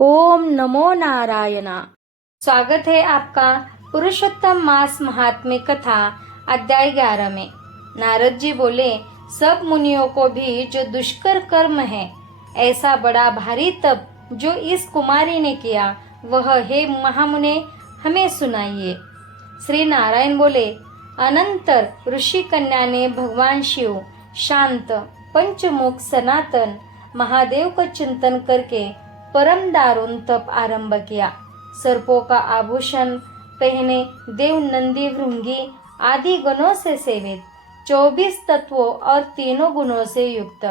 ओम नमो नारायणा। स्वागत है आपका पुरुषोत्तम मास महात्म्य कथा अध्याय 11 में। नारद जी बोले, सब मुनियों को भी जो दुष्कर कर्म है, ऐसा बड़ा भारी तप जो इस कुमारी ने किया, वह हे महामुने हमें सुनाइए। श्री नारायण बोले, अनंतर ऋषि कन्या ने भगवान शिव, शांत, पंचमुख, सनातन महादेव का चिंतन करके परम दारुण तप आरंभ किया। सर्पों का आभूषण पहने, देव, नंदी, भृंगी आदि गणों से सेवित, 24 तत्वों और तीनों गुणों से युक्त,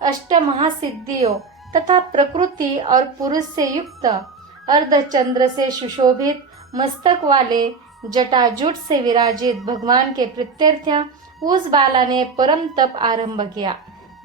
अष्ट महासिद्धियों तथा प्रकृति और पुरुष से युक्त, अर्धचंद्र से सुशोभित मस्तक वाले, जटाजूट से विराजित भगवान के प्रत्यर्थ उस बाला ने परम तप आरंभ किया।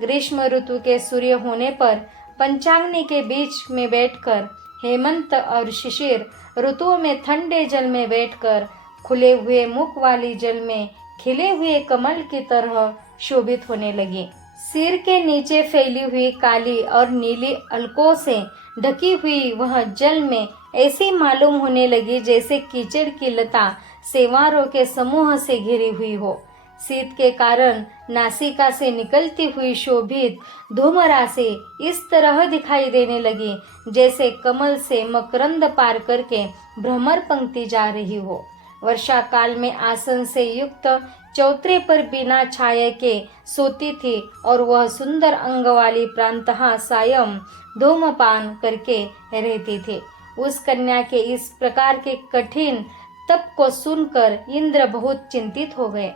ग्रीष्म ऋतु के सूर्य होने पर पंचाग्नि के बीच में बैठकर, हेमंत और शिशिर ऋतुओं में ठंडे जल में बैठकर, खुले हुए मुख वाली जल में खिले हुए कमल की तरह शोभित होने लगी। सिर के नीचे फैली हुई काली और नीली अलकों से ढकी हुई वह जल में ऐसी मालूम होने लगी जैसे कीचड़ की लता सेवारों के समूह से घिरी हुई हो। शीत के कारण नासिका से निकलती हुई शोभित धूम राशि इस तरह दिखाई देने लगी जैसे कमल से मकरंद पार करके भ्रमर पंक्ति जा रही हो। वर्षा काल में आसन से युक्त चौतरे पर बिना छाया के सोती थी और वह सुंदर अंग वाली प्रांतः सायं धूमपान करके रहती थी। उस कन्या के इस प्रकार के कठिन तप को सुनकर इंद्र बहुत चिंतित हो गए।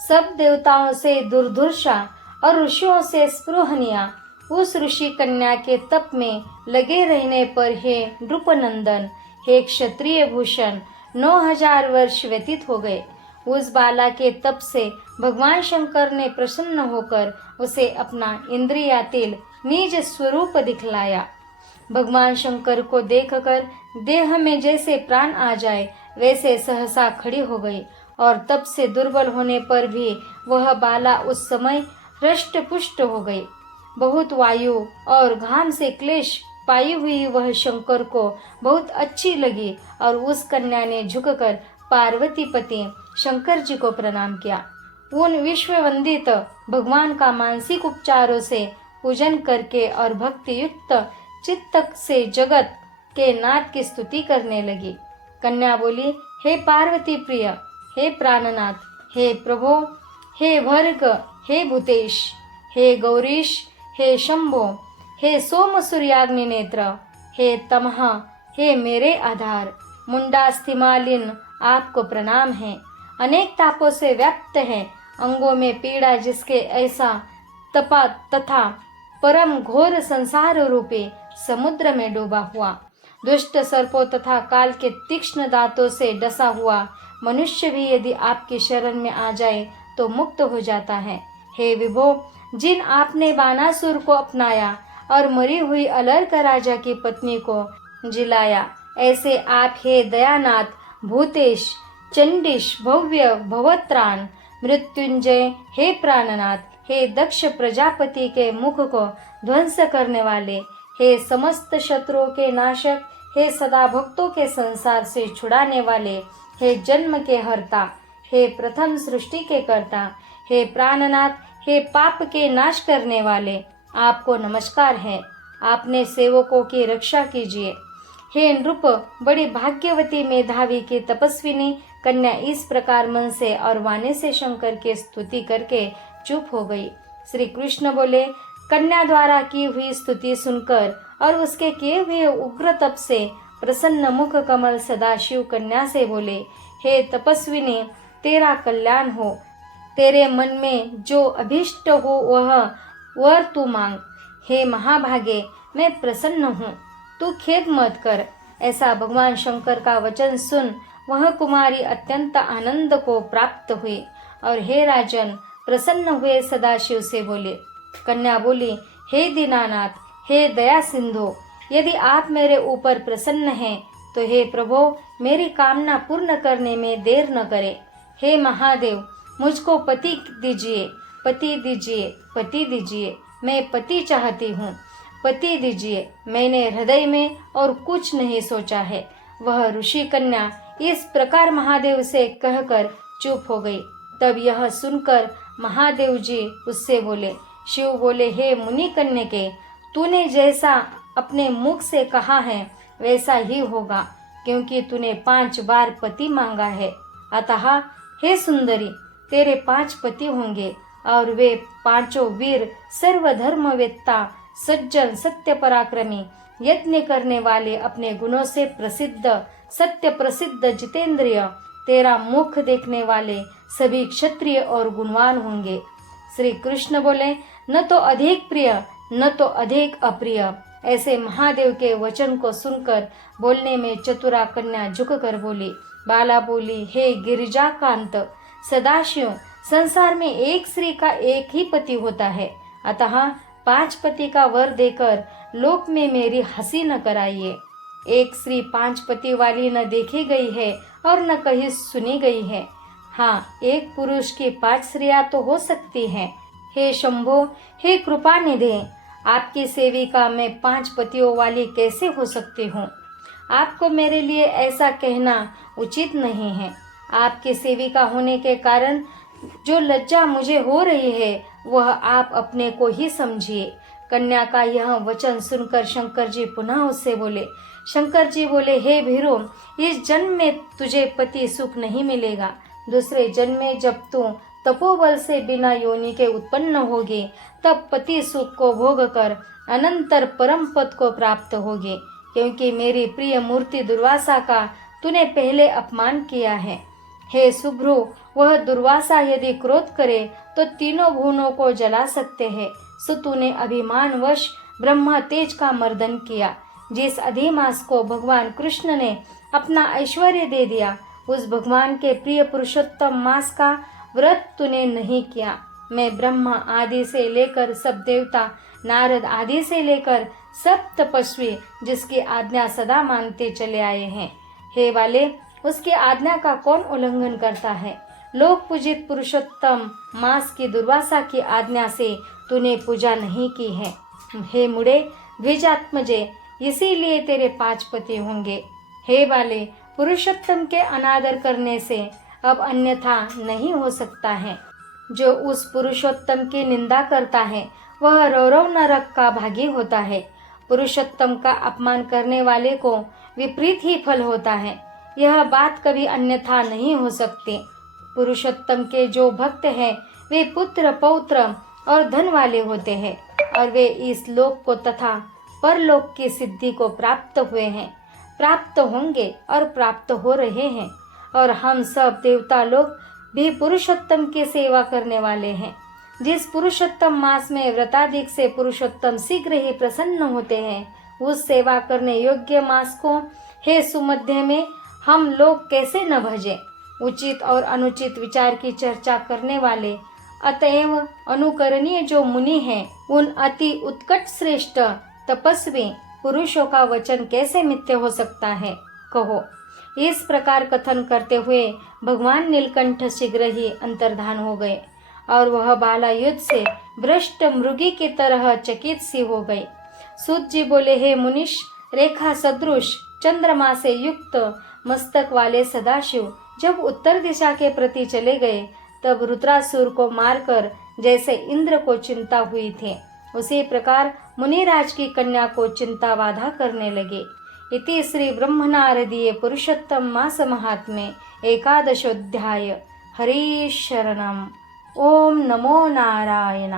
सब देवताओं से दुर्धर्षा और ऋषियों से स्पृहनिया उस ऋषि कन्या के तप में लगे रहने पर, हे नृपनंदन, हे क्षत्रिय भूषण, 9000 वर्ष व्यतीत हो गए। उस बाला के तप से भगवान शंकर ने प्रसन्न होकर उसे अपना इंद्रियातील निज स्वरूप दिखलाया। भगवान शंकर को देखकर देह में जैसे प्राण आ जाए वैसे सहसा खड़ी हो गई और तप से दुर्बल होने पर भी वह बाला उस समय हृष्ट पुष्ट हो गई। बहुत वायु और घाम से क्लेश पाई हुई वह शंकर को बहुत अच्छी लगी और उस कन्या ने झुककर पार्वती पति शंकर जी को प्रणाम किया। उन विश्व वंदित भगवान का मानसिक उपचारों से पूजन करके और भक्ति युक्त चित्त से जगत के नाथ की स्तुति करने लगी। कन्या बोली, हे पार्वती प्रिय, हे प्राणनाथ, हे प्रभो, हे भर्ग, हे भूतेश, हे गौरीश, हे शंभो, हे सोम सूर्याग्नि नेत्र, हे तमह, हे मेरे आधार, मुंडास्थिमालिन आपको प्रणाम है। अनेक तापों से व्याप्त है, अंगों में पीड़ा जिसके ऐसा तपा तथा परम घोर संसार रूपी समुद्र में डूबा हुआ, दुष्ट सर्पों तथा काल के तीक्ष्ण दांतों से डसा हुआ मनुष्य भी यदि आपकी शरण में आ जाए तो मुक्त हो जाता है। हे विभो, जिन आपने बानासुर को अपनाया और मरी हुई अलर्क राजा की पत्नी को जिलाया, ऐसे आप हे दयानाथ, भूतेश, चंडिश, भव्य, भवत्राण, मृत्युंजय, हे प्राणनाथ, हे दक्ष प्रजापति के मुख को ध्वंस करने वाले, हे समस्त शत्रुओं के नाशक, हे सदा भक्तों के संसार से छुड़ाने वाले, हे जन्म के हर्ता, हे प्रथम सृष्टि के कर्ता, हे प्राणनाथ, हे पाप के नाश करने वाले, आपको नमस्कार है। आपने सेवकों की रक्षा कीजिए। हे नृप, बड़ी भाग्यवती मेधावी की तपस्विनी कन्या इस प्रकार मन से और वाणी से शंकर की स्तुति करके चुप हो गई। श्री कृष्ण बोले, कन्या द्वारा की हुई स्तुति सुनकर और उसके किए हुए उग्र तप से प्रसन्न मुख कमल सदाशिव कन्या से बोले, हे तपस्विनी, तेरा कल्याण हो। तेरे मन में जो अभिष्ट हो वह वर तू मांग। हे महाभागे, मैं प्रसन्न हूँ, तू खेद मत कर। ऐसा भगवान शंकर का वचन सुन वह कुमारी अत्यंत आनंद को प्राप्त हुई और हे राजन, प्रसन्न हुए सदाशिव से बोले। कन्या बोली, हे दीनानाथ, हे दया सिंधु, यदि आप मेरे ऊपर प्रसन्न हैं तो हे प्रभो, मेरी कामना पूर्ण करने में देर न करें। हे महादेव, मुझको पति दीजिए, पति दीजिए, पति दीजिए। मैं पति चाहती हूँ। पति दीजिए, मैंने हृदय में और कुछ नहीं सोचा है। वह ऋषि कन्या इस प्रकार महादेव से कहकर चुप हो गई। तब यह सुनकर महादेव जी उससे बोले। शिव बोले, हे मुनि कन्यके, तूने जैसा अपने मुख से कहा है वैसा ही होगा, क्योंकि तूने 5 बार पति मांगा है। अतः हे सुंदरी, तेरे 5 पति होंगे और वे 5 वीर, सर्वधर्मवेत्ता, सज्जन, सत्य पराक्रमी, यज्ञ करने वाले, अपने गुणों से प्रसिद्ध, सत्य प्रसिद्ध, जितेंद्रिय, तेरा मुख देखने वाले सभी क्षत्रिय और गुणवान होंगे। श्री कृष्ण बोले, न तो अधिक प्रिय न तो अधिक अप्रिय। ऐसे महादेव के वचन को सुनकर बोलने में चतुरा कन्या झुककर बोली। बाला बोली, हे गिरिजाकांत सदाशिव, संसार में एक स्त्री का एक ही पति होता है, अतः 5 पति का वर देकर लोक में मेरी हंसी न कराइए। एक स्त्री 5 पति वाली न देखी गई है और न कहीं सुनी गई है। हाँ, एक पुरुष की 5 स्त्रियां तो हो सकती हैं। हे शंभो, हे कृपा निधे, आपकी सेविका मैं 5 पतियों वाली कैसे हो सकती हूँ? आपको मेरे लिए ऐसा कहना उचित नहीं है। आपकी सेविका होने के कारण जो लज्जा मुझे हो रही है वह आप अपने को ही समझिए। कन्या का यह वचन सुनकर शंकर जी पुनः उससे बोले। शंकर जी बोले, हे भीरो, इस जन्म में तुझे पति सुख नहीं मिलेगा। दूसरे जन्म में जब तू तपोबल से बिना योनि के उत्पन्न होगी, तब पति सुख को भोग कर अनंतर परम पद को प्राप्त होगी, क्योंकि मेरी प्रिय मूर्ति दुर्वासा का तूने पहले अपमान किया है। हे सुभ्रु, वह दुर्वासा यदि क्रोध करे तो तीनों भुवनों को जला सकते हैं। सो तूने अभिमानवश ब्रह्मा तेज का मर्दन किया। जिस अधिमास को भगवान कृष्ण ने अपना ऐश्वर्य दे दिया, उस भगवान के प्रिय पुरुषोत्तम मास का व्रत तूने नहीं किया। मैं ब्रह्मा आदि से लेकर सब देवता, नारद आदि से लेकर सब तपस्वी जिसकी आज्ञा सदा मानते चले आए हैं। हे वाले, उसकी आज्ञा का कौन उल्लंघन करता है? लोक पूजित पुरुषोत्तम मास की दुर्वासा की आज्ञा से तूने पूजा नहीं की है। हे मुड़े द्विजात्मजे, इसीलिए तेरे 5 पति होंगे। हे वाले, पुरुषोत्तम के अनादर करने से अब अन्यथा नहीं हो सकता है। जो उस पुरुषोत्तम की निंदा करता है वह रौरव नरक का भागी होता है। पुरुषोत्तम का अपमान करने वाले को विपरीत ही फल होता है। यह बात कभी अन्यथा नहीं हो सकती। पुरुषोत्तम के जो भक्त हैं वे पुत्र, पौत्र और धन वाले होते हैं, और वे इस लोक को तथा परलोक की सिद्धि को प्राप्त हुए हैं, प्राप्त होंगे और प्राप्त हो रहे हैं। और हम सब देवता लोग भी पुरुषोत्तम की सेवा करने वाले हैं। जिस पुरुषोत्तम मास में व्रताधिक से पुरुषोत्तम शीघ्र ही प्रसन्न होते हैं, उस सेवा करने योग्य मास को हे सुमध्य में हम लोग कैसे न भजे। उचित और अनुचित विचार की चर्चा करने वाले अतएव अनुकरणीय जो मुनि हैं, उन अति उत्कट श्रेष्ठ तपस्वी पुरुषों का वचन कैसे मिथ्य हो सकता है, कहो। इस प्रकार कथन करते हुए भगवान नीलकंठ शीघ्र ही अंतर्धान हो गए और वह बाला युद्ध से भ्रष्ट मृगी की तरह चकित सी हो गई। सूत जी बोले, हे मुनीश, रेखा सदृश चंद्रमा से युक्त मस्तक वाले सदाशिव जब उत्तर दिशा के प्रति चले गए, तब रुद्रासुर को मारकर जैसे इंद्र को चिंता हुई थी, उसी प्रकार मुनिराज की कन्या को चिंता बाधा करने लगे। इति श्री ब्रह्मनारदीय पुरुषोत्तम मास महात्म्ये एकादशोऽध्याय। हरि शरणम। ओम नमो नारायण।